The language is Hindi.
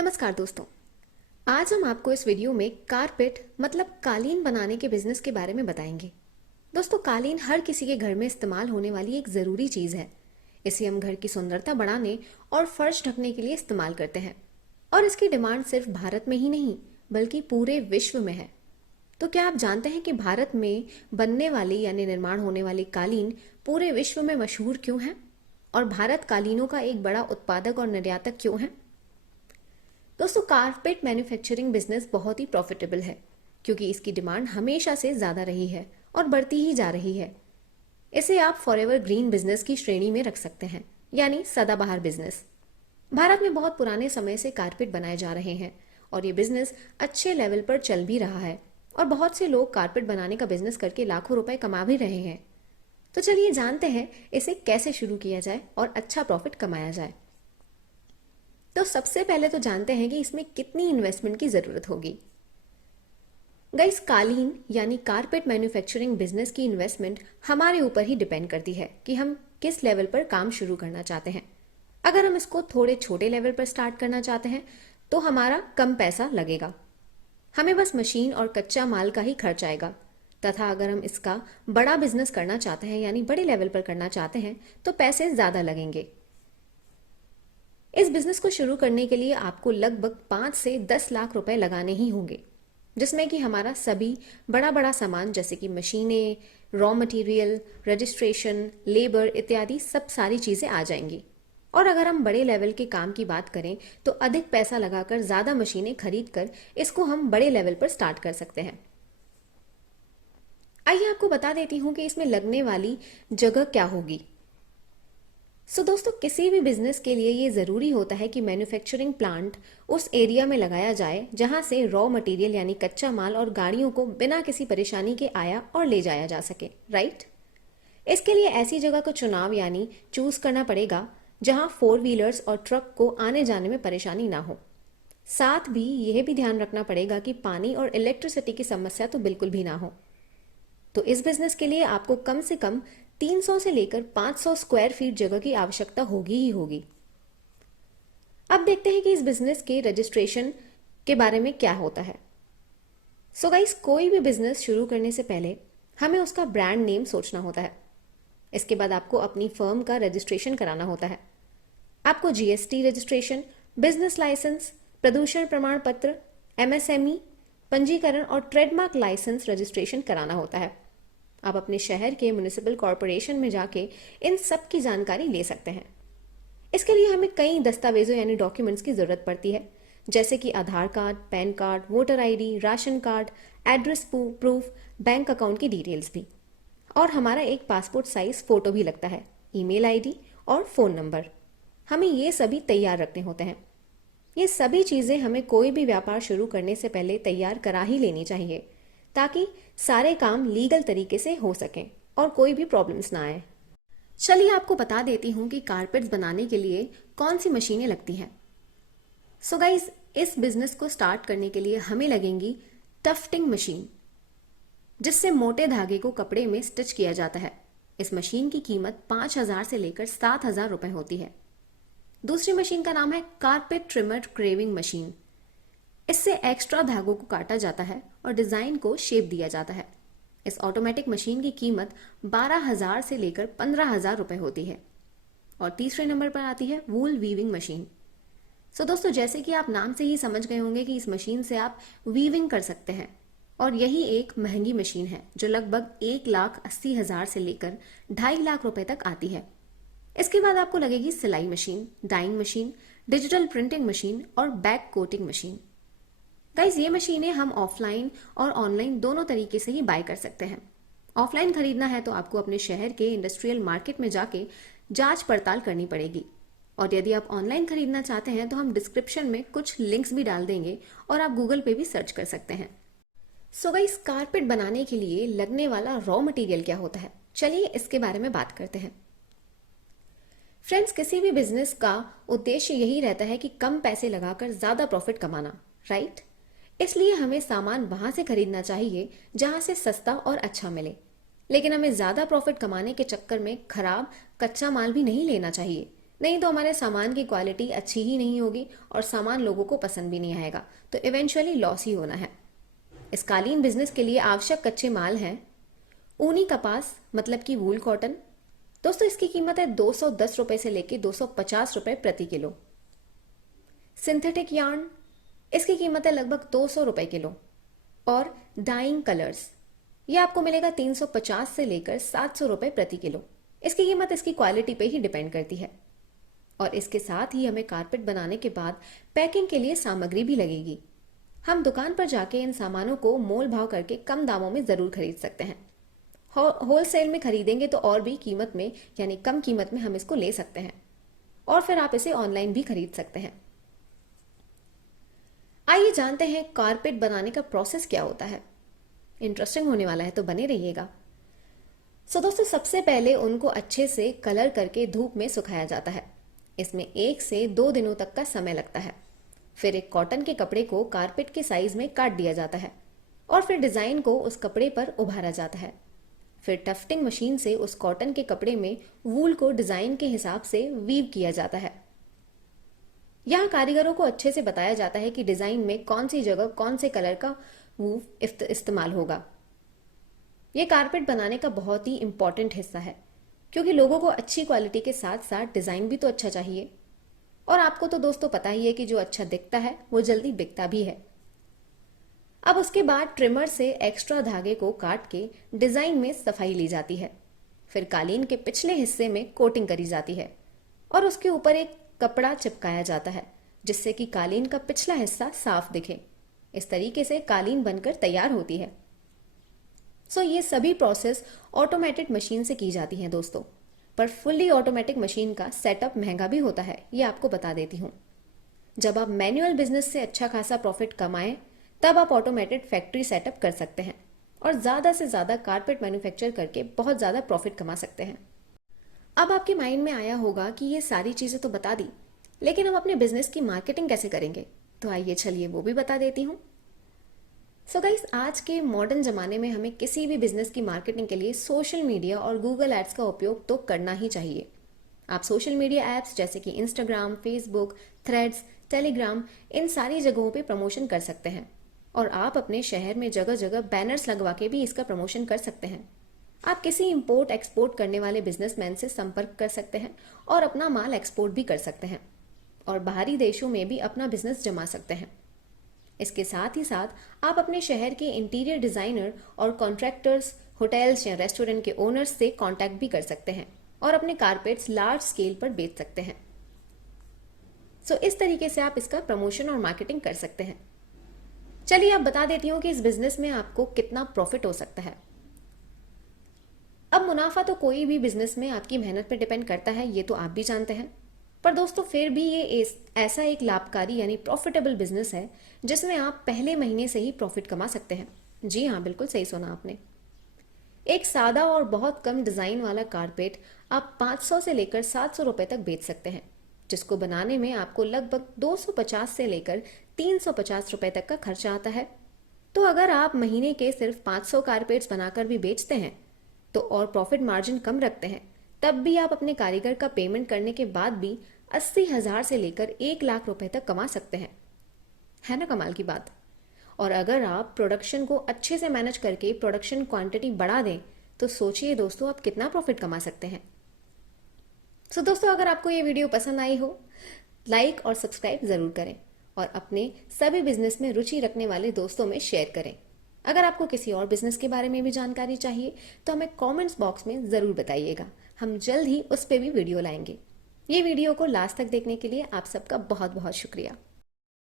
नमस्कार दोस्तों। आज हम आपको इस वीडियो में कारपेट मतलब कालीन बनाने के बिजनेस के बारे में बताएंगे। दोस्तों, कालीन हर किसी के घर में इस्तेमाल होने वाली एक ज़रूरी चीज़ है। इसे हम घर की सुंदरता बढ़ाने और फर्श ढकने के लिए इस्तेमाल करते हैं और इसकी डिमांड सिर्फ भारत में ही नहीं बल्कि पूरे विश्व में है। तो क्या आप जानते हैं कि भारत में बनने वाली यानी निर्माण होने वाली कालीन पूरे विश्व में मशहूर क्यों है और भारत कालीनों का एक बड़ा उत्पादक और निर्यातक क्यों है? दोस्तों, कारपेट मैन्युफैक्चरिंग बिजनेस बहुत ही प्रॉफिटेबल है क्योंकि इसकी डिमांड हमेशा से ज़्यादा रही है और बढ़ती ही जा रही है। इसे आप फॉरएवर ग्रीन बिजनेस की श्रेणी में रख सकते हैं, यानी सदाबहार बिजनेस। भारत में बहुत पुराने समय से कारपेट बनाए जा रहे हैं और ये बिजनेस अच्छे लेवल पर चल भी रहा है और बहुत से लोग कारपेट बनाने का बिजनेस करके लाखों रुपए कमा भी रहे हैं। तो चलिए जानते हैं इसे कैसे शुरू किया जाए और अच्छा प्रॉफिट कमाया जाए। तो सबसे पहले तो जानते हैं कि इसमें कितनी इन्वेस्टमेंट की ज़रूरत होगी। गाइस, कालीन यानी कारपेट मैन्युफैक्चरिंग बिजनेस की इन्वेस्टमेंट हमारे ऊपर ही डिपेंड करती है कि हम किस लेवल पर काम शुरू करना चाहते हैं। अगर हम इसको थोड़े छोटे लेवल पर स्टार्ट करना चाहते हैं तो हमारा कम पैसा लगेगा, हमें बस मशीन और कच्चा माल का ही खर्च आएगा। तथा अगर हम इसका बड़ा बिजनेस करना चाहते हैं यानी बड़े लेवल पर करना चाहते हैं तो पैसे ज़्यादा लगेंगे। इस बिजनेस को शुरू करने के लिए आपको लगभग 5 से 10 लाख रुपए लगाने ही होंगे, जिसमें कि हमारा सभी बड़ा बड़ा सामान जैसे कि मशीनें, रॉ मटेरियल, रजिस्ट्रेशन, लेबर इत्यादि सब सारी चीज़ें आ जाएंगी। और अगर हम बड़े लेवल के काम की बात करें तो अधिक पैसा लगाकर ज़्यादा मशीनें खरीद कर इसको हम बड़े लेवल पर स्टार्ट कर सकते हैं। आइए आपको बता देती हूँ कि इसमें लगने वाली जगह क्या होगी। दोस्तों, किसी भी बिजनेस के लिए ये ज़रूरी होता है कि मैन्युफैक्चरिंग प्लांट उस एरिया में लगाया जाए जहां से रॉ मटेरियल यानी कच्चा माल और गाड़ियों को बिना किसी परेशानी के आया और ले जाया जा सके, राइट? इसके लिए ऐसी जगह का चुनाव यानी चूज करना पड़ेगा जहां 4 व्हीलर्स और ट्रक को आने जाने में परेशानी ना हो। साथ भी यह भी ध्यान रखना पड़ेगा कि पानी और इलेक्ट्रिसिटी की समस्या तो बिल्कुल भी ना हो। तो इस बिजनेस के लिए आपको कम से कम 300 से लेकर 500 स्क्वायर फीट जगह की आवश्यकता होगी ही होगी। अब देखते हैं कि इस बिजनेस के रजिस्ट्रेशन के बारे में क्या होता है। गाइस, कोई भी बिजनेस शुरू करने से पहले हमें उसका ब्रांड नेम सोचना होता है। इसके बाद आपको अपनी फर्म का रजिस्ट्रेशन कराना होता है। आपको जीएसटी रजिस्ट्रेशन, बिजनेस लाइसेंस, प्रदूषण प्रमाण पत्र, एमएसएमई पंजीकरण और ट्रेडमार्क लाइसेंस रजिस्ट्रेशन कराना होता है। आप अपने शहर के म्युनिसिपल कॉरपोरेशन में जाके इन सब की जानकारी ले सकते हैं। इसके लिए हमें कई दस्तावेजों यानी डॉक्यूमेंट्स की जरूरत पड़ती है, जैसे कि Aadhaar card, PAN card, voter ID, ration card, address proof, bank account की डिटेल्स भी। और हमारा एक पासपोर्ट साइज फोटो भी लगता है, ईमेल आईडी और फोन नंबर। हमें ये सभी तैयार रखने होते हैं। ये सभी चीजें हमें कोई भी व्यापार शुरू करने से पहले तैयार करा ही लेनी चाहिए ताकि सारे काम लीगल तरीके से हो सकें और कोई भी प्रॉब्लम्स ना आए। चलिए आपको बता देती हूँ कि कारपेट्स बनाने के लिए कौन सी मशीनें लगती हैं। गाइस, इस बिजनेस को स्टार्ट करने के लिए हमें लगेंगी टफ्टिंग मशीन, जिससे मोटे धागे को कपड़े में स्टिच किया जाता है। इस मशीन की कीमत 5,000 से लेकर 7,000 रुपए होती है। दूसरी मशीन का नाम है कारपेट ट्रिमर क्रेविंग मशीन। इससे एक्स्ट्रा धागों को काटा जाता है और डिजाइन को शेप दिया जाता है। इस ऑटोमेटिक मशीन की कीमत 12,000 से लेकर 15,000 रुपए होती है। और तीसरे नंबर पर आती है वूल वीविंग मशीन। दोस्तों, जैसे कि आप नाम से ही समझ गए होंगे कि इस मशीन से आप वीविंग कर सकते हैं और यही एक महंगी मशीन है जो लगभग 1,80,000 से लेकर 2.5 लाख रुपए तक आती है। इसके बाद आपको लगेगी सिलाई machine, dyeing machine, digital printing machine और बैक कोटिंग मशीन। गाइस, ये मशीनें हम ऑफलाइन और ऑनलाइन दोनों तरीके से ही बाय कर सकते हैं। ऑफलाइन खरीदना है तो आपको अपने शहर के इंडस्ट्रियल मार्केट में जाके जांच पड़ताल करनी पड़ेगी। और यदि आप ऑनलाइन खरीदना चाहते हैं तो हम डिस्क्रिप्शन में कुछ लिंक्स भी डाल देंगे और आप गूगल पे भी सर्च कर सकते हैं। गाइस, कारपेट बनाने के लिए लगने वाला रॉ मटेरियल क्या होता है, चलिए इसके बारे में बात करते हैं। फ्रेंड्स, किसी भी बिजनेस का उद्देश्य यही रहता है कि कम पैसे लगाकर ज्यादा प्रॉफिट कमाना, राइट? इसलिए हमें सामान वहां से खरीदना चाहिए जहां से सस्ता और अच्छा मिले। लेकिन हमें ज्यादा प्रॉफिट कमाने के चक्कर में खराब कच्चा माल भी नहीं लेना चाहिए, नहीं तो हमारे सामान की क्वालिटी अच्छी ही नहीं होगी और सामान लोगों को पसंद भी नहीं आएगा, तो इवेंचुअली लॉस ही होना है। इस कालीन बिजनेस के लिए आवश्यक कच्चे माल हैं ऊनी कपास मतलब कि वूल कॉटन। दोस्तों इसकी कीमत है 210 रुपए से लेकर 250 रुपए प्रति किलो। सिंथेटिक यार्न, इसकी कीमत है लगभग 200 रुपए किलो। और डाइंग कलर्स, ये आपको मिलेगा 350 से लेकर 700 रुपए प्रति किलो। इसकी कीमत इसकी क्वालिटी पे ही डिपेंड करती है। और इसके साथ ही हमें कारपेट बनाने के बाद पैकिंग के लिए सामग्री भी लगेगी। हम दुकान पर जाके इन सामानों को मोल भाव करके कम दामों में ज़रूर खरीद सकते हैं। होलसेल में खरीदेंगे तो और भी कीमत में यानी कम कीमत में हम इसको ले सकते हैं और फिर आप इसे ऑनलाइन भी खरीद सकते हैं। आइए जानते हैं कारपेट बनाने का प्रोसेस क्या होता है। इंटरेस्टिंग होने वाला है, तो बने रहिएगा। दोस्तों सबसे पहले उनको अच्छे से कलर करके धूप में सुखाया जाता है। इसमें 1 से 2 दिनों तक का समय लगता है। फिर एक कॉटन के कपड़े को कारपेट के साइज में काट दिया जाता है और फिर डिजाइन को उस कपड़े पर उभारा जाता है। फिर टफ्टिंग मशीन से उस कॉटन के कपड़े में वूल को डिजाइन के हिसाब से वीव किया जाता है। यहाँ कारीगरों को अच्छे से बताया जाता है कि डिजाइन में कौन सी जगह कौन से कलर का वूव इस्तेमाल होगा। यह कारपेट बनाने का बहुत ही इंपॉर्टेंट हिस्सा है, क्योंकि लोगों को अच्छी क्वालिटी के साथ साथ डिजाइन भी तो अच्छा चाहिए। और आपको तो दोस्तों पता ही है कि जो अच्छा दिखता है वो जल्दी बिकता भी है। अब उसके बाद ट्रिमर से एक्स्ट्रा धागे को काट के डिजाइन में सफाई ली जाती है। फिर कालीन के पिछले हिस्से में कोटिंग करी जाती है और उसके ऊपर एक कपड़ा चिपकाया जाता है जिससे कि कालीन का पिछला हिस्सा साफ दिखे। इस तरीके से कालीन बनकर तैयार होती है। ये सभी प्रोसेस ऑटोमेटेड मशीन से की जाती हैं दोस्तों, पर फुल्ली ऑटोमेटिक मशीन का सेटअप महंगा भी होता है, ये आपको बता देती हूँ। जब आप मैनुअल बिजनेस से अच्छा खासा प्रॉफिट कमाएं तब आप ऑटोमेटेड फैक्ट्री सेटअप कर सकते हैं और ज़्यादा से ज़्यादा कारपेट मैन्युफैक्चर करके बहुत ज़्यादा प्रॉफिट कमा सकते हैं। अब आपके माइंड में आया होगा कि ये सारी चीज़ें तो बता दी, लेकिन हम अपने बिजनेस की मार्केटिंग कैसे करेंगे? तो आइए चलिए वो भी बता देती हूँ। गाइस, आज के मॉडर्न ज़माने में हमें किसी भी बिजनेस की मार्केटिंग के लिए सोशल मीडिया और गूगल एड्स का उपयोग तो करना ही चाहिए। आप सोशल मीडिया ऐप्स जैसे कि इंस्टाग्राम, फेसबुक, थ्रेड्स, टेलीग्राम, इन सारी जगहों पे प्रमोशन कर सकते हैं और आप अपने शहर में जगह जगह बैनर्स लगवा के भी इसका प्रमोशन कर सकते हैं। आप किसी इंपोर्ट एक्सपोर्ट करने वाले बिजनेसमैन से संपर्क कर सकते हैं और अपना माल एक्सपोर्ट भी कर सकते हैं और बाहरी देशों में भी अपना बिजनेस जमा सकते हैं। इसके साथ ही साथ आप अपने शहर के इंटीरियर डिजाइनर और कॉन्ट्रैक्टर्स, होटल्स या रेस्टोरेंट के ओनर्स से कांटेक्ट भी कर सकते हैं और अपने कारपेट्स लार्ज स्केल पर बेच सकते हैं। इस तरीके से आप इसका प्रमोशन और मार्केटिंग कर सकते हैं। चलिए अब बता देती हूँ कि इस बिजनेस में आपको कितना प्रॉफिट हो सकता है। अब मुनाफा तो कोई भी बिजनेस में आपकी मेहनत पर डिपेंड करता है, ये तो आप भी जानते हैं, पर दोस्तों फिर भी ये ऐसा एक लाभकारी यानी प्रॉफिटेबल बिजनेस है जिसमें आप पहले महीने से ही प्रॉफिट कमा सकते हैं। जी हाँ, बिल्कुल सही सुना आपने। एक सादा और बहुत कम डिजाइन वाला कारपेट आप 500 से लेकर 700 रुपए तक बेच सकते हैं, जिसको बनाने में आपको लगभग 250 से लेकर 350 रुपए तक का खर्चा आता है। तो अगर आप महीने के सिर्फ 500 कारपेट्स बनाकर भी बेचते हैं तो और प्रॉफिट मार्जिन कम रखते हैं, तब भी आप अपने कारीगर का पेमेंट करने के बाद भी 80,000 से लेकर 1 लाख रुपए तक कमा सकते हैं। है ना कमाल की बात? और अगर आप प्रोडक्शन को अच्छे से मैनेज करके प्रोडक्शन क्वांटिटी बढ़ा दें तो सोचिए दोस्तों आप कितना प्रॉफिट कमा सकते हैं। दोस्तों अगर आपको ये वीडियो पसंद आई हो, लाइक और सब्सक्राइब जरूर करें और अपने सभी बिजनेस में रुचि रखने वाले दोस्तों में शेयर करें। अगर आपको किसी और बिजनेस के बारे में भी जानकारी चाहिए तो हमें कमेंट्स बॉक्स में ज़रूर बताइएगा, हम जल्द ही उस पर भी वीडियो लाएंगे। ये वीडियो को लास्ट तक देखने के लिए आप सबका बहुत बहुत शुक्रिया।